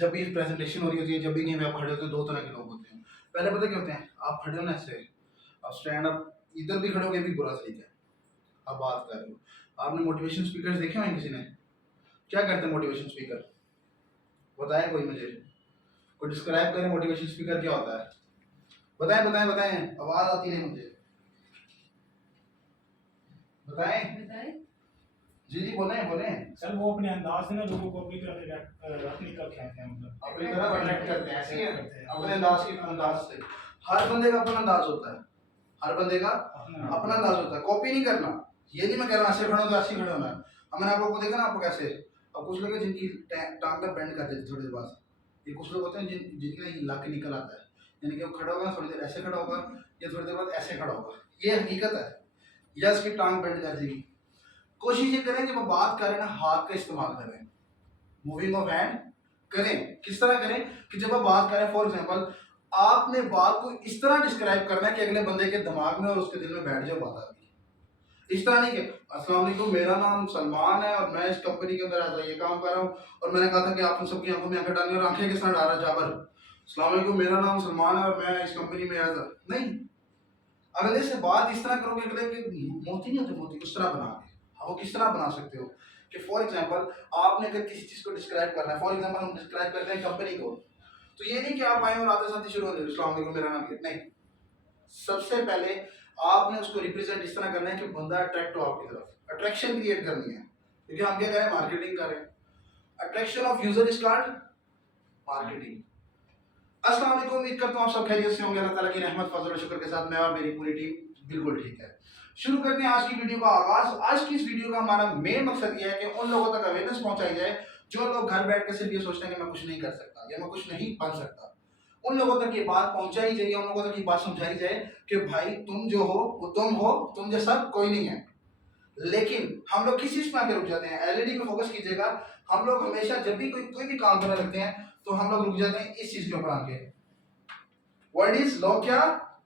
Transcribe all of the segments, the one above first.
जब भी प्रेजेंटेशन हो रही होती है, जब भी कहीं पे आप खड़े होते हैं, दो तरह के लोग होते हैं। पहले पता क्या होते हैं, आप खड़े हो ना ऐसे, आप स्टैंड अप इधर भी खड़े हो गए भी बुरा तरीका है, आप बात कर रहे हो। आपने मोटिवेशन स्पीकर्स देखे हैं किसी ने? क्या करते हैं मोटिवेशन स्पीकर? बताएं कोई मुझे, कोई डिस्क्राइब करें मोटिवेशन स्पीकर क्या होता है? बताएं बताएं बताएं, आवाज आती नहीं मुझे, बताएं। जी जी बोलें बोलें। सर वो अपने अंदाज से ना लोगों को अपनी तरफ अपनी तरफ खींचते हैं, मतलब अपनी तरफ अट्रैक्ट करते हैं, ऐसे ही है अपने अंदाज से। हर बंदे का अपना अंदाज होता है, हर बंदे का अपना अंदाज होता है, कॉपी नहीं करना। ये नहीं मैं कह रहा ऐसे खड़ा तो ऐसे ही खड़ा होना है। अब मैंने आप लोगों को देखा ना, आपको कैसे, अब कुछ लोग हैं जिनकी टांग का बेंड कर देते थोड़ी देर बाद, ये कुछ लोग होते हैं जिनका लक निकल आता है, यानी कि वो खड़ा होगा थोड़ी देर ऐसे खड़ा होगा, या थोड़ी देर बाद ऐसे खड़ा होगा, ये हकीकत है, या इसकी टांग बेंड कर देगी। कोशिश ये करें जब आप बात करें ना, हाथ का इस्तेमाल करें, मूविंग ऑफ हैंड करें। किस तरह करें कि जब आप बात करें, फॉर एग्जांपल आपने बात को इस तरह डिस्क्राइब करना है कि अगले बंदे के दिमाग में और उसके दिल में बैठ जाए बात आती है। इस तरह नहीं कि अस्सलाम वालेकुम, मेरा नाम सलमान है और मैं इस कंपनी के अंदर ऐसा ये काम कर रहा हूँ, और मैंने कहा था कि आप सबकी आंखों में आंखें डालनी, और आंखें किस तरह डाल रहा है जाबर, अस्सलाम वालेकुम मेरा नाम सलमान है और मैं इस कंपनी में ऐसा नहीं। अगले से बात इस तरह करोगे, अगले के मोती नहीं होते, मोती उस तरह बना के वो किस तरह बना सकते हो कि फॉर एग्जांपल आपने अगर किसी चीज को डिस्क्राइब करना है, फॉर एग्जांपल हम डिस्क्राइब करते हैं कंपनी को, तो ये नहीं कि आप आए और आते साथ ही शुरू हो जाए अस्सलाम वालेकुम मेरा नाम ये नहीं। सबसे पहले आपने उसको रिप्रेजेंट इस तरह करना है कि बंदा अट्रैक्ट हो आपकी तरफ, अट्रैक्शन क्रिएट करनी है, क्योंकि हम क्या करें, मार्केटिंग करें। Attraction of user is called marketing. अस्सलाम वालेकुम, उम्मीद करता हूँ आप सब खैरियत से होंगे, अल्लाह ताला की रहमत फजल और शुक्र के साथ मैं और मेरी पूरी टीम बिल्कुल ठीक है। शुरू करते हैं आज की वीडियो का आगाज। आज की इस वीडियो का हमारा मेन मकसद ये है कि उन लोगों तक अवेयरनेस पहुंचाई जाए जो लोग घर बैठ के सिर्फ ये सोचते हैं कि मैं कुछ नहीं कर सकता या मैं कुछ नहीं बन सकता। उन लोगों तक ये बात पहुंचाई जाए, उन लोगों तक ये बात समझाई जाए कि भाई तुम जो हो वो तुम हो, तुम जैसा कोई नहीं है। लेकिन हम लोग किस चीज पे आके रुक जाते हैं? एलईडी पे फोकस कीजिएगा। हम लोग हमेशा जब भी कोई भी काम करने लगते हैं तो हम लोग रुक जाते हैं इस चीज के ऊपर आके, वर्ड इज लोग क्या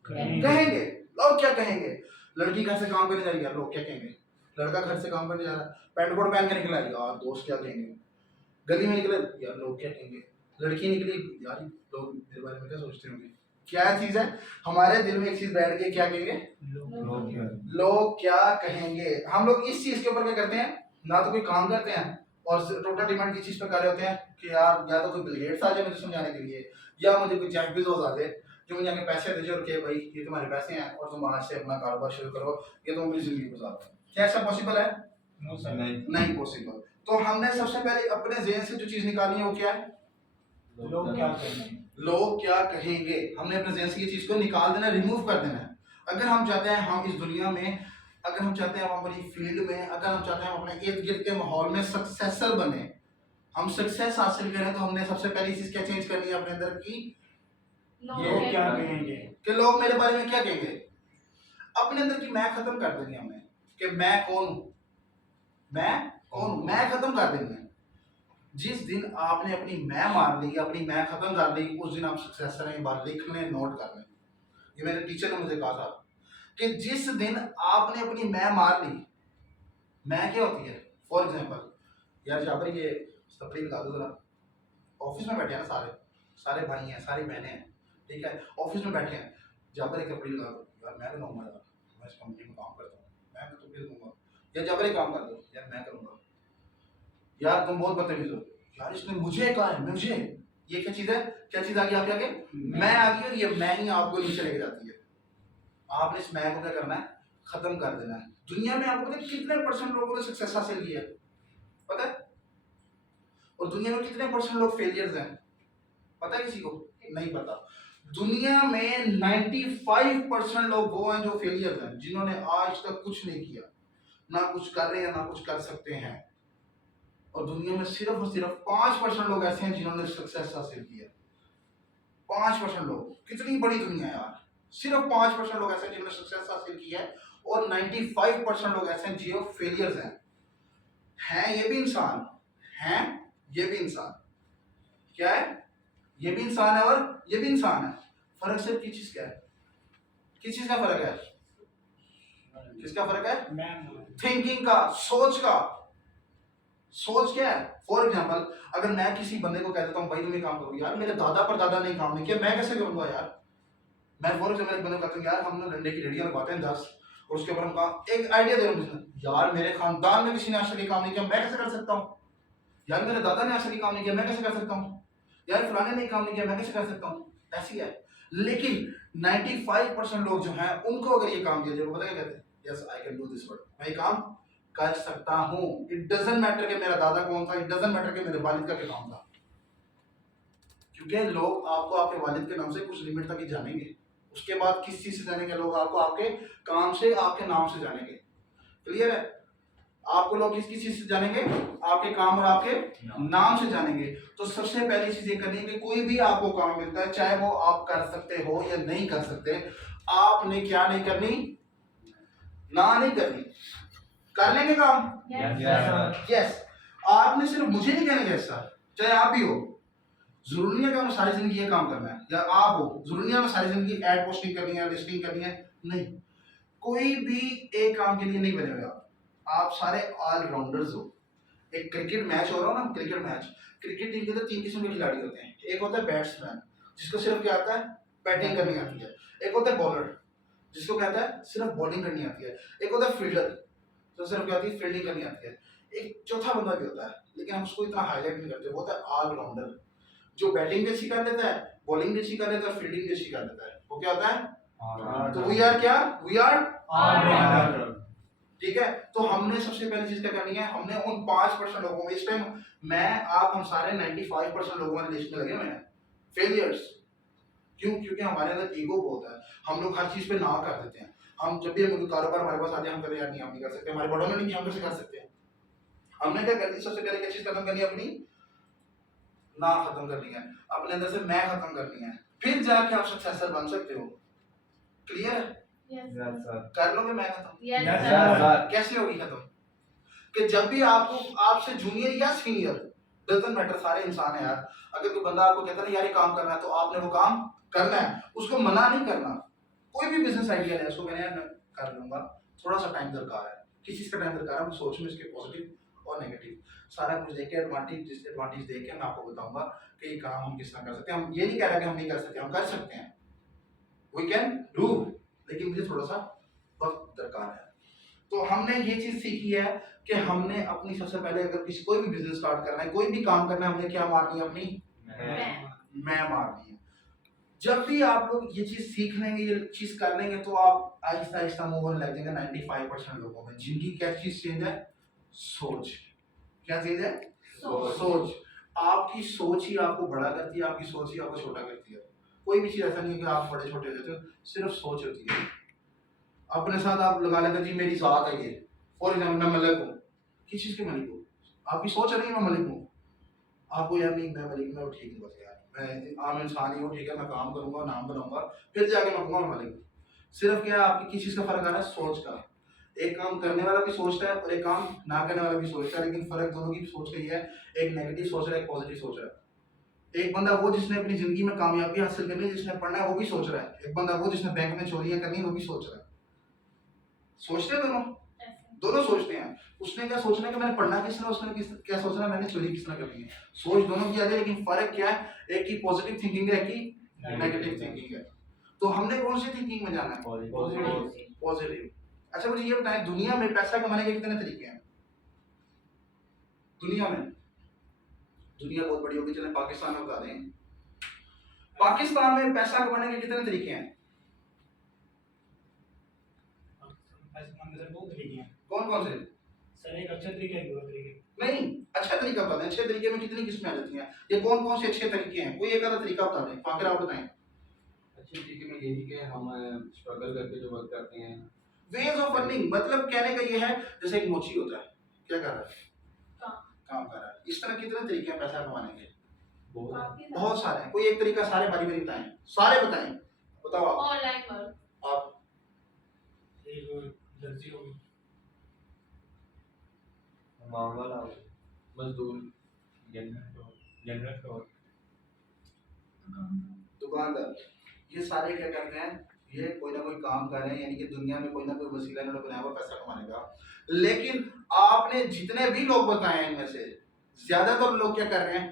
कहेंगे, लोग क्या कहेंगे। लड़की घर से काम करने जा रही है, लोग क्या कहेंगे। लड़का घर से काम करने जा रहा है, पैंट कोट पहन के निकला है, यार दोस्त क्या कहेंगे। गली में निकले, यार लोग क्या कहेंगे। लड़की निकली, यार लोग मेरे बारे में क्या सोचते होंगे। क्या चीज है हमारे दिल में, एक चीज बैठ गई, क्या कहेंगे, लोग क्या कहेंगे। हम लोग इस चीज के ऊपर क्या करते हैं, ना तो कोई काम करते हैं और टोटल डिमांड की चीज पे कर रहे होते हैं कि यार या तो कोई बिल गेट्स आ जाए मुझे समझाने के लिए, या मुझे कोई जेफ बेजोस आ जाए जो मुझे आके पैसे दे और के भाई ये तुम्हारे पैसे हैं और तुम आज से अपना कारोबार शुरू करो, ये तुम अपनी जिंदगी गुजारो। क्या ऐसा पॉसिबल है? नहीं पॉसिबल। तो हमने सबसे पहले अपने ज़हन से जो चीज निकालनी है वो क्या है, लोग क्या कहेंगे, लोग क्या कहेंगे। हमने अपने ज़हन से ये चीज को निकाल देना, रिमूव कर देना है। अगर हम चाहते हैं हम इस दुनिया में, अगर हम चाहते हैं हम अपनी फील्ड में, अगर हम चाहते हैं हम अपने इर्द गिर्द के माहौल में सक्सेसर बने, हम सक्सेस हासिल करें, तो हमने सबसे पहली चीज क्या चेंज करनी है अपने अंदर की, लोग क्या कहेंगे, कि लोग मेरे बारे में क्या कहेंगे। अपने अंदर की मैं खत्म कर देनी है हमें, कि मैं कौन हूं, मैं कौन हूं, मैं खत्म कर देनी है। जिस दिन आपने अपनी मैं मार ली, अपनी मैं खत्म कर ली, उस दिन आप सक्सेसर हैं। ये बात लिख लें, नोट कर लें। ये मेरे टीचर ने मुझे कहा था कि जिस दिन आपने अपनी मैं मार ली, मैं क्या होती है, फॉर एग्जाम्पल यार जहाँ पर ये तफरी लगा दो जरा, ऑफिस में बैठे हैं ना, सारे भाई हैं, सारी बहनें हैं, ठीक है, ऑफिस में बैठे हैं, जहाँ पर एक तफरी लगा दो, यार मैं बनाऊंगा, यार मैं इस कंपनी में काम करता हूँ, मैं तो तफरी दूंगा, या जहाँ पर एक काम कर दो, यार मैं करूँगा, यार तुम बहुत बदतमीज हो, यार इसने मुझे कहा है, मुझे, ये क्या चीज़ है, क्या चीज़ आ गई आपके आगे, मैं आ गई, और ये मैं ही आपको नीचे लेके जाती है। आपने इस मैं को क्या करना है, खत्म कर देना है। दुनिया में आपको पता है कितने परसेंट लोगों ने सक्सेस हासिल किया है, पता है? और दुनिया में कितने परसेंट लोग फेलियर्स हैं, पता है किसी को? नहीं पता। दुनिया में 95% लोग वो हैं जो फेलियर्स हैं, जिन्होंने आज तक कुछ नहीं किया, ना कुछ कर रहे हैं ना कुछ कर सकते हैं। और दुनिया में सिर्फ और सिर्फ 5% लोग ऐसे हैं जिन्होंने सक्सेस हासिल किया। 5% लोग, कितनी बड़ी दुनिया है यार। सिर्फ 5% लोग ऐसे हैं जिन्होंने सक्सेस हासिल की है, और 95% लोग ऐसे हैं जो फेलियर्स हैं ये भी इंसान हैं, ये भी इंसान, क्या है, ये भी इंसान है और ये भी इंसान है। फर्क सिर्फ किस चीज का है, किस चीज का फर्क है, किसका फर्क है, थिंकिंग का, सोच का। सोच क्या है? फॉर एग्जाम्पल अगर मैं किसी बंदे को कह देता हूँ भाई तुम ये काम करो, यार मेरे दादा पर दादा ने काम नहीं किया, मैं कैसे करूंगा यार? मैं फॉर एग्जाम्पल एक बंदे को कहता हूँ यार हम ना डंडे की रेडियां लगवाते हैं 10, और उसके ऊपर हम काम, एक आइडिया दे रहा हूँ यार मेरे खानदान में किसी ने आज तक ये काम नहीं किया, मैं कैसे कर सकता हूँ? यार मेरे दादा ने आज तक ये काम नहीं किया, मैं कैसे कर सकता हूँ? यार फलाने ने ये काम नहीं किया, मैं कैसे कर सकता हूँ? ऐसी है। लेकिन 95% लोग जो हैं उनको अगर ये काम दिया जाए, वो पता क्या कहते हैं? Yes I can do this work, मैं ये काम कर सकता हूँ। इट डजंट मैटर कि मेरा दादा कौन था, इट डजंट मैटर कि मेरे वालिद का क्या काम था, क्योंकि लोग आपको आपके वालिद के नाम से कुछ लिमिट तक ही जानेंगे, उसके बाद किस चीज से जानेंगे? लोग आपको आपके काम से, आपके नाम से जानेंगे। क्लियर है? आपको लोग किस चीज से जानेंगे? आपके काम और आपके नाम से जानेंगे। तो सबसे पहली चीज ये करनी है कि कोई भी आपको काम मिलता है, चाहे वो आप कर सकते हो या नहीं कर सकते, आपने क्या नहीं करनी? ना नहीं करनी। कर लेंगे काम? यस। आपने सिर्फ मुझे नहीं कहना ऐसा, चाहे आप भी हो, जरूरी नहीं है कि हमें सारी जिंदगी ये काम करना है, या आप हो जरूरी नहीं है हमें सारी जिंदगी एड पोस्टिंग करनी है, लिस्टिंग करनी है, नहीं। कोई भी एक काम के लिए नहीं बने हुए आप सारे ऑलराउंडर्स हो। एक क्रिकेट मैच हो रहा हो ना, क्रिकेट मैच, क्रिकेट टीम के अंदर 3 किस्म के खिलाड़ी होते हैं। एक होता है बैट्समैन, जिसको सिर्फ क्या आता है? बैटिंग करनी आती है। एक होता है बॉलर, जिसको कहता है सिर्फ बॉलिंग करनी आती है। एक होता है फील्डर, जो सिर्फ क्या आती है? फील्डिंग करनी आती है। एक चौथा बंदा भी होता है, लेकिन हम उसको इतना हाईलाइट नहीं करते, वो होता है ऑलराउंडर, जो बैटिंग भी अच्छी कर लेता है, बॉलिंग भी अच्छी कर लेता है, फील्डिंग भी अच्छी कर लेता है। वो क्या होता है? तो वी आर क्या? We are allrounder. ठीक है? तो हमने सबसे पहली चीज क्या करनी है? हमने उन 5% लोगों में, इस टाइम मैं आप हम सारे 95% लोगों वाली लिस्ट में लगे हुए हैं फेलियर्स। क्यों? क्योंकि हमारे अंदर ईगो बहुत है, हम लोग हर चीज पे ना कर देते हैं। हम जब भी हम कारोबार हमारे पास आते हैं, हम कहते हैं यार नहीं हम नहीं कर सकते, हमारे बड़ों ने नहीं किया, हम कैसे कर सकते हैं? हमने क्या करनी? सबसे पहले क्या चीज खत्म करनी है? अपनी ना खत्म करनी है, अपने अंदर से मैं खत्म करनी है, फिर जाके आप सक्सेसर बन सकते हो। क्लियर है? कर लोगे मैं खत्म? कैसे होगी खत्म? कि जब भी आपको, आपसे जूनियर या सीनियर डजंट मैटर, सारे इंसान है यार, अगर कोई बंदा आपको कहता है यार ये काम करना है, तो आपने वो काम करना है, उसको मना नहीं करना। कोई भी बिजनेस आइडिया है, उसको मैंने यार मैं कर लूंगा, थोड़ा सा टाइम दरकार है। किस चीज का टाइम दरकार है? सोच में इसके पॉजिटिव और नेगेटिव सारा कुछ देख के, एडवांटेज डिसएडवांटेज देख के मैं आपको बताऊंगा कि ये काम हम किस तरह कर सकते हैं। हम ये नहीं कह रहे कि हम नहीं कर सकते, हम कर सकते हैं, वी कैन डू, लेकिन मुझे थोड़ा सा वक्त दरकार है। तो हमने ये चीज सीखी है कि हमने अपनी, सबसे पहले अगर किसी कोई भी बिजनेस स्टार्ट करना है, कोई भी काम करना है, हमने क्या मारनी है? अपनी मैं मारनी है। जब भी आप लोग ये चीज सीख लेंगे, ये चीज कर लेंगे, तो आप आहिस्ता आहिस्ता मूव होने लग जाएंगे। 95% लोगों में जिनकी क्या चीज चेंज है? सोच। क्या चीज है? सोच। आपकी सोच ही आपको बड़ा करती है, आपकी सोच ही आपको छोटा करती है। कोई भी चीज ऐसा नहीं है कि आप बड़े छोटे होते हो, सिर्फ सोच होती है। अपने साथ आप लगा लेते जी मेरी जात है ये, फॉर एग्जाम्पल मैं मलिक हूँ, किस चीज के मलिक हूँ? आपकी सोच है नहीं मैं मलिक हूँ, आपको यार नहीं मैं मलिक में ठीक है, बस यार मैं आम इंसान ही हूँ, ठीक है मैं काम करूंगा, नाम बनाऊंगा, फिर जाके मैं कहूँगा मैं मलिक हूँ। सिर्फ क्या है? आपकी किस चीज का फर्क आ रहा है? सोच का। एक काम करने वाला भी सोचता है और एक काम ना करने वाला भी सोचता है, लेकिन फर्क दोनों की सोच का ही है, एक नेगेटिव सोच रहा है, एक पॉजिटिव सोच रहा है। एक बंदा वो जिसने अपनी जिंदगी में कामयाबी हासिल करनी है, जिसने पढ़ना है, वो भी सोच रहा है। एक बंदा वो जिसने बैंक में चोरियां करनी है, वो भी सोच रहा है। सोचते हैं दोनों, दोनों सोचते हैं। उसने क्या सोचना है कि मैंने पढ़ना किस तरह, उसने क्या सोचना है मैंने चोरी किस तरह करनी है। सोच दोनों की अलग है, लेकिन फर्क क्या है? एक की पॉजिटिव थिंकिंग है, एक की नेगेटिव थिंकिंग है। तो हमने कौन सी थिंकिंग में जाना है? पॉजिटिव। अच्छा मुझे ये बताएं, दुनिया में पैसा कमाने के कितने तरीके हैं? दुनिया में, दुनिया बहुत बड़ी होगी, चले पाकिस्तान में बता दें, पाकिस्तान में पैसा कमाने के कितने तरीके हैं? बहुत तरीके हैं। कौन कौन से? सर एक अच्छे तरीके हैं, बुरे तरीके नहीं, अच्छा तरीका बता दें। अच्छे तरीके में कितनी किस्में आ जाती हैं? ये कौन कौन से अच्छे तरीके हैं? कोई एक आधा तरीका बता दें, फाकिर आप बताएं। अच्छे तरीके में यही कि हम स्ट्रगल करके जो वर्क करते हैं। वेज ऑफ अर्निंग मतलब कहने का ये है, जैसे एक मोची होता है, क्या कर रहा है? काम कर रहा है। इस तरह कितने तरीके हैं पैसा कमाने के? बहुत सारे हैं। कोई एक तरीका सारे बारी बारी बताएं, सारे बताएं, बताओ आप। ऑनलाइन वर्क, आप एक दर्जी हो गई, मामला मजदूर, जनरल स्टोर, दुकानदार, ये सारे क्या करते हैं? ये कोई ना कोई काम कर रहे हैं, यानी कि दुनिया में कोई ना कोई वसीला इन्होंने बनाया हुआ पैसा कमाने का। लेकिन आपने जितने भी लोग बताए हैं इनमें से ज्यादातर लोग क्या कर रहे हैं?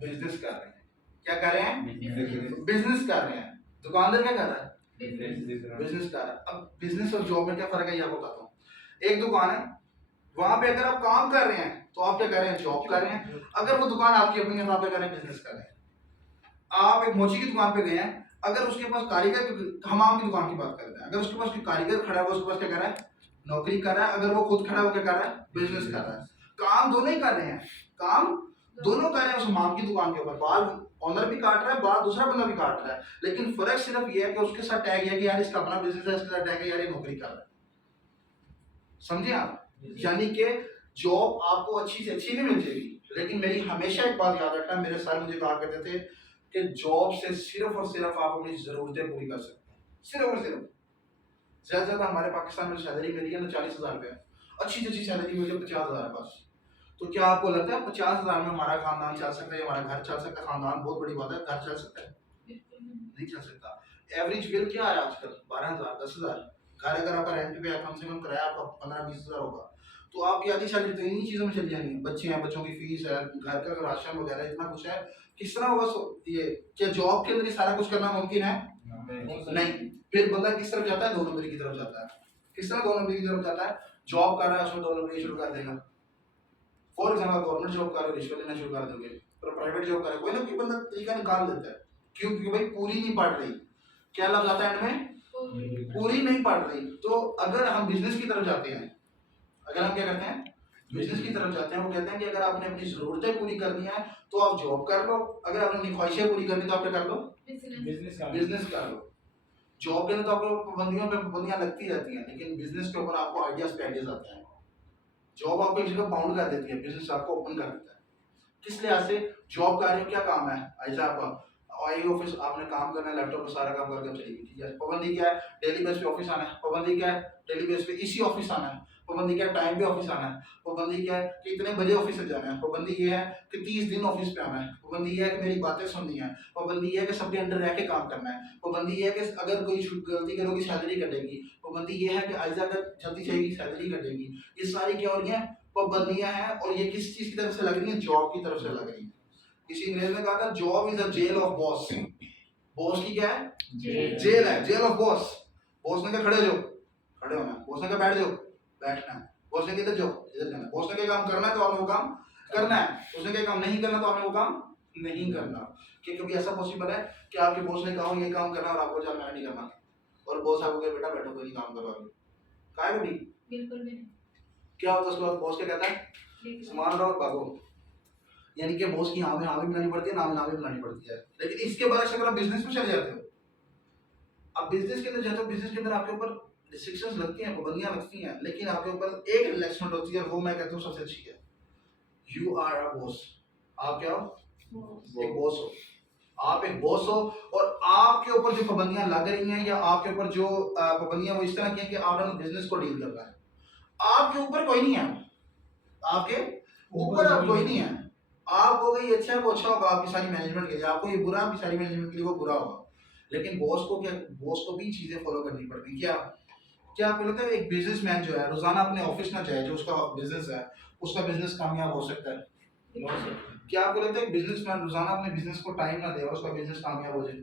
बिजनेस कर रहे हैं। क्या कर रहे हैं? बिजनेस कर रहे हैं। दुकानदार क्या कर रहा है? बिजनेस कर रहा है। अब बिजनेस और जॉब में क्या फर्क है ये आपको बताता हूँ। एक दुकान है, वहां पे अगर आप काम कर रहे हैं तो आप क्या कर रहे हैं? जॉब कर रहे हैं। अगर वो दुकान आपकी अपनी है तो आप क्या कर रहे हैं? बिजनेस कर रहे हैं। आप एक मोची की दुकान पे गए हैं, अगर उसके पास कारीगर, हमाम की दुकान की बात करते हैं, अगर उसके पास कोई कारीगर खड़ा है, वो उसके पास क्या कर रहा है? नौकरी कर रहा है। अगर वो खुद खड़ा है, वो क्या कर रहा है? बिजनेस कर रहा है। काम दोनों ही कर रहे हैं, काम दोनों कर रहे हैं उस हमाम की दुकान के ऊपर। बाल ऑनर भी काट रहा है, बाल दूसरा बंदा भी काट रहा है, लेकिन फर्क सिर्फ ये है कि उसके साथ टैग है कि यार इसका अपना बिजनेस है, इसके साथ टैग है यार ये नौकरी कर रहा है। समझे आप? यानी कि जॉब आपको अच्छी से अच्छी भी मिल जाएगी, लेकिन मेरी हमेशा एक बात याद रखना, मेरे सर मुझे कहा करते थे कि जॉब से सिर्फ और सिर्फ आप अपनी जरूरतें पूरी कर सकते हैं, सिर्फ और सिर्फ। ज्यादा ज्यादा हमारे पाकिस्तान में सैलरी मिली है ना 40,000 रुपया, अच्छी से अच्छी सैलरी मिली है 50,000 बस। तो क्या आपको लगता है 50,000 में हमारा खानदान चल सकता है, हमारा घर चल सकता है? खानदान बहुत बड़ी बात है, घर चल सकता है? नहीं चल सकता। एवरेज बिल क्या है आजकल? 12,000, 10,000। घर अगर आपका रेंट पे है, कम से कम किराया आपका 15-20,000 होगा, तो आपकी आधी सैलरी तो इन्हीं चीजों में चली जानी है। बच्चे हैं, बच्चों की फीस है, घर का राशन वगैरह, इतना कुछ है। किस तरह होगा ये? क्या जॉब के अंदर ही सारा कुछ करना मुमकिन है? नहीं। फिर बंदा किस तरफ जाता है? 2 नंबरी की तरफ जाता है। किस तरह 2 नंबरी की तरफ जाता है? जॉब कर रहा है, उसमें 2 नंबरी शुरू कर देगा। फॉर एग्जाम्पल गवर्नमेंट जॉब कर रहे हो, रिश्वत लेना शुरू कर दोगे। पर प्राइवेट जॉब कर रहे हो, कोई ना कोई बंदा तरीका निकाल देता है। क्यों? क्योंकि भाई पूरी नहीं पढ़ रही। क्या लग जाता है एंड में? पूरी नहीं पढ़ रही। तो अगर हम बिजनेस की तरफ जाते हैं, अगर हम क्या करते हैं? बिजनेस की तरफ जाते हैं, वो कहते हैं कि अगर आपने अपनी जरूरतें पूरी करनी है तो आप जॉब कर लो, अगर आपने अपनी ख्वाहिशें पूरी करनी तो आप क्या कर लो? बिजनेस कर लो। जॉब के अंदर तो आपको पाबंदियों पे पाबंदियां लगती रहती हैं, लेकिन बिजनेस के ऊपर आपको आइडियाज पे आइडियाज आते हैं। जॉब आपको एक जगह बाउंड कर देती है, बिजनेस आपको ओपन कर देता है। किस लिहाज से? जॉब कर रहे हो, क्या काम है? ऐसा आप आई ऑफिस आपने काम करना है, लैपटॉप पे सारा काम करके आप चली गई, ठीक है। पाबंदी क्या है? डेली बेस पे ऑफिस आना है। पाबंदी क्या है? डेली बेस पे इसी ऑफिस आना है। पाबंदी क्या है? टाइम पे ऑफिस आना है। पाबंदी क्या है? कि इतने बजे ऑफिस से जाना है। पाबंदी ये है कि 30 दिन ऑफिस पे आना है। पाबंदी ये है कि मेरी बातें सुननी है। पाबंदी ये है कि सबके अंडर रह के काम करना है। पाबंदी ये है कि अगर कोई गलती करोगी सैलरी कटेगी। पाबंदी ये है कि आइजा अगर जल्दी चाहिए सैलरी कटेगी। ये सारी क्या हो रही है? पाबंदियां हैं। और ये किस चीज की तरफ से लग रही है? जॉब की तरफ से लग रही है। किसी अंग्रेज ने कहा था job is a jail of boss. Boss की क्या है? जेल है, जेल ऑफ बॉस। बॉस ने कहा खड़े हो जाओ, खड़े होना। बॉस ने कहा बैठ जाओ, बैठना है। बॉस ने कहा इधर जाओ, इधर जाना है। बॉस ने क्या काम करना है तो आपने वो काम करना है। उसने क्या काम नहीं करना तो आपने वो काम नहीं करना। कि कभी ऐसा पॉसिबल है कि आपके बॉस ने कहा ये काम करना और आपको जान मैंने नहीं करना, और बॉस आपको कहे बेटा बैठो कोई काम करो आगे? काहे कभी? बिल्कुल नहीं। क्या होता है उसके बाद? बॉस क्या कहता है? सामान रहो भागो। यानी कि बॉस की हाँ में हाँ भी बनानी पड़ती है, ना में ना भी बनानी पड़ती है। लेकिन इसके बरक्स अगर आप बिजनेस में चले जाते हो, आप बिजनेस के अंदर जाते हो, बिजनेस के अंदर आपके ऊपर रिस्ट्रिक्शंस लगती हैं, पाबंदियां लगती हैं, लेकिन आपके ऊपर एक रिलैक्समेंट होती है, वो मैं कहता हूँ सबसे अच्छी है। You are a boss. आप क्या हो? एक बॉस हो। आप एक बॉस हो, और आपके ऊपर जो पाबंदियां लग रही हैं या आपके ऊपर जो पाबंदियां वो इस तरह की हैं कि आपने बिजनेस को डील करना है। आपके ऊपर कोई नहीं है, आपके ऊपर आप कोई नहीं है। आप हो गई अच्छा है वो अच्छा होगा आपकी सारी मैनेजमेंट के लिए, आपको ये बुरा आपकी सारी मैनेजमेंट के लिए वो बुरा होगा। लेकिन बॉस को क्या? बॉस को भी चीजें फॉलो करनी पड़ती। क्या क्या आपको लगता है एक बिजनेसमैन जो है रोजाना अपने ऑफिस ना जाए, जो उसका बिजनेस है उसका बिजनेस कामयाब हो सकता है? क्या आपको लगता है बिजनेसमैन रोजाना अपने बिजनेस को टाइम ना दे और उसका बिजनेस कामयाब हो जाए?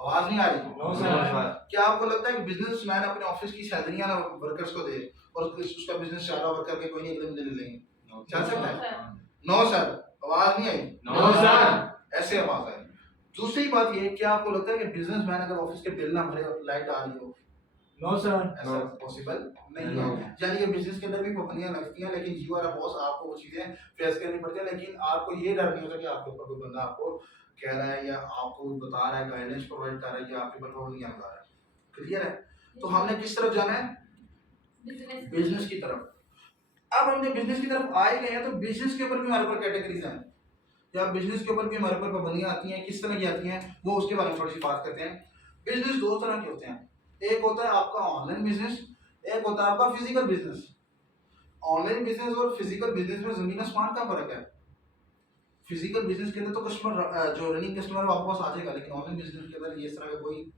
आवाज नहीं आ रही? क्या आपको लगता है कि बिजनेसमैन अपने ऑफिस की सैलरियां ना वर्कर्स को दे और उसका बिजनेस ज्यादा वर्कर के कोई नहीं अगले महीने ले लेंगे? चल सकता है? नो सर, आवाज नहीं आई। नो सर, ऐसे आवाज आई। दूसरी बात ये, क्या आपको लगता है कि बिजनेसमैन अगर ऑफिस के बिल ना भरे और लाइट आ रही हो? No sir. ऐसा पॉसिबल नहीं है। यानी कि बिजनेस के अंदर भी पाबंदियां लगती हैं, लेकिन यू आर अ बॉस, आपको वो चीजें फेस करनी पड़ती है। लेकिन आपको ये डर नहीं होता कि आपके ऊपर कोई बंदा आपको कह रहा है या आपको बता रहा है, गाइडेंस प्रोवाइड कर रहा है या आपके ऊपर पाबंदियां लगा रहा है। क्लियर है? तो हमने किस तरफ जाना है? बिजनेस की तरफ। अब हम जब बिजनेस की तरफ आए गए हैं तो बिजनेस के ऊपर भी हमारे ऊपर कैटेगरीज हैं, या बिजनेस के ऊपर भी हमारे ऊपर पाबंदियां आती हैं। किस तरह की आती हैं वो उसके बारे में थोड़ी सी बात करते हैं। बिजनेस 2 तरह के होते हैं, एक होता है आपका ऑनलाइन बिजनेस, एक होता है आपका फिजिकल बिजनेस। ऑनलाइन बिजनेस और फिजिकल बिजनेस में जमीन आसमान का फर्क है। फिजिकल बिजनेस के अंदर तो कस्टमर जो रनिंग कस्टमर है वो आपके पास आ जाएगा, लेकिन ऑनलाइन बिजनेस के अंदर ये इस तरह का कोई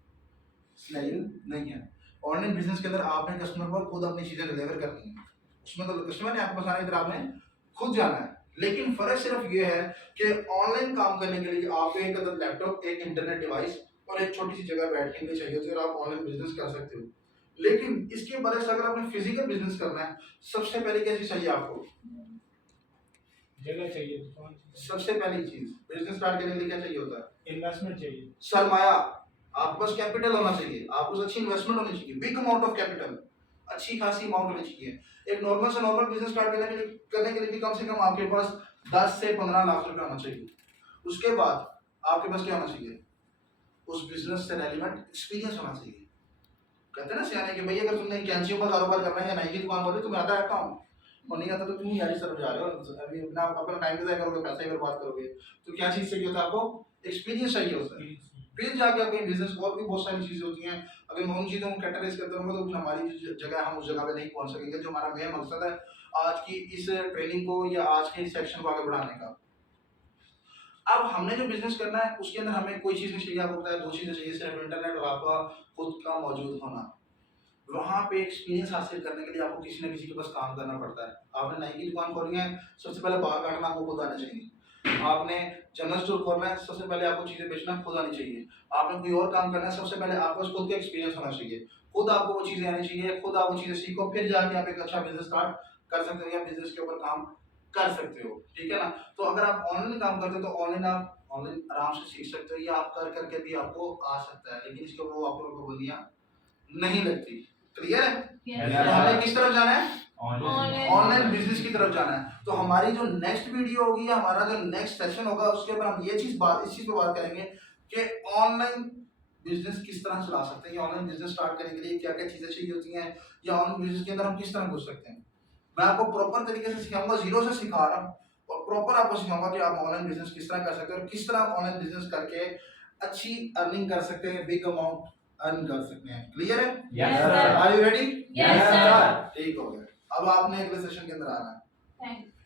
सिनेरियो नहीं है। ऑनलाइन बिजनेस के अंदर आपने कस्टमर पर खुद अपनी चीजें डिलीवर करनी है, उसमें तो कस्टमर ने आपके पास आने, इधर आपने खुद जाना है। लेकिन फर्क सिर्फ ये है कि ऑनलाइन काम करने के लिए आपको एक अदद लैपटॉप, एक इंटरनेट डिवाइस और एक छोटी सी जगह बैठने के लिए चाहिए होती है और आप ऑनलाइन बिजनेस कर सकते हो। लेकिन इसके बरस अगर आपने फिजिकल बिजनेस करना है, सबसे पहले क्या चीज चाहिए आपको? जगह चाहिए, दुकान चाहिए, सबसे पहली चीज बिजनेस स्टार्ट करने के लिए क्या चाहिए होता है? इन्वेस्टमेंट चाहिए, सरमाया। आपके पास कैपिटल होना चाहिए, आपके पास अच्छी इन्वेस्टमेंट होनी चाहिए, बिग अमाउंट ऑफ कैपिटल, अच्छी खासी अमाउंट होनी चाहिए। एक नॉर्मल से नॉर्मल बिजनेस स्टार्ट करने के लिए भी कम से कम आपके पास 10 से 15 लाख रुपए होना चाहिए। उसके बाद आपके पास क्या होना चाहिए? उस बिजनेस से रेलिवेंट एक्सपीरियंस होना चाहिए। कहते हैं ना सियाने कि भाई अगर तुमने कैंचियों का कारोबार करना है या नाई की दुकान खोली, तुम्हें आता है काम और नहीं आता तो तुम यारी तरफ जा रहे हो, अभी अपना टाइम भी करोगे, पैसा ही बर्बाद करोगे। तो क्या चीज चाहिए होता है आपको? एक्सपीरियंस चाहिए होता है। फिर जाके अपनी बिजनेस और भी बहुत सारी चीजें होती हैं। अगर मैं उन चीजों को कैटेगराइज करता रहूंगा तो फिर हमारी जो जगह है हम उस जगह पे नहीं पहुंच सकेंगे। जो हमारा मेन मकसद है आज की इस ट्रेनिंग को या आज के इस सेक्शन को आगे बढ़ाने का। अब हमने जो बिजनेस करना है उसके अंदर हमें कोई चीज नहीं चाहिए, आपको पता है 2 चीजें चाहिए, सिर्फ इंटरनेट और आपका खुद का मौजूद होना। वहां पे एक्सपीरियंस हासिल करने के लिए आपको किसी न किसी के पास काम करना पड़ता है। आपने नाई की दुकान खोलनी है, सबसे पहले बाल काटना आपको खुद आना चाहिए। आपने जनरल स्टोर खोलना है, सबसे पहले आपको चीजें बेचना खुद आनी चाहिए। आपने कोई और काम करना है, सबसे पहले आपको खुद का एक्सपीरियंस होना चाहिए, खुद आपको वो चीजें आनी चाहिए, खुद आप वो चीजें सीखो, फिर जाके आप एक अच्छा बिजनेस स्टार्ट कर सकते हो या बिजनेस के ऊपर काम कर सकते हो। ठीक है ना? तो अगर आप ऑनलाइन काम करते हो तो ऑनलाइन आप ऑनलाइन आराम से सीख सकते हो या आप कर करके भी आपको आ सकता है, लेकिन इसके ऊपर वो आपको पाबंदियां नहीं लगती। क्लियर है? तो हमें किस तरफ जाना है? ऑनलाइन बिजनेस की तरफ जाना है। तो हमारी जो नेक्स्ट वीडियो होगी या हमारा जो नेक्स्ट सेशन होगा उसके ऊपर हम इस चीज पे बात करेंगे कि ऑनलाइन बिजनेस किस तरह चला सकते हैं, या ऑनलाइन बिजनेस स्टार्ट करने के लिए क्या क्या चीजें चाहिए होती हैं, या ऑनलाइन बिजनेस के अंदर हम किस तरह घुस सकते हैं। मैं आपको प्रॉपर तरीके से सिखाऊंगा, जीरो से सिखा रहा हूँ और प्रॉपर आपको सिखाऊंगा कि आप ऑनलाइन बिजनेस किस तरह कर सकते हैं और किस तरह ऑनलाइन बिजनेस करके अच्छी अर्निंग कर सकते हैं, बिग अमाउंट अर्न कर सकते हैं। क्लियर है? Yes, sir. Are you ready? Yes, sir. ठीक हो गया। अब आपने अगले सेशन के अंदर आना है। Thank you.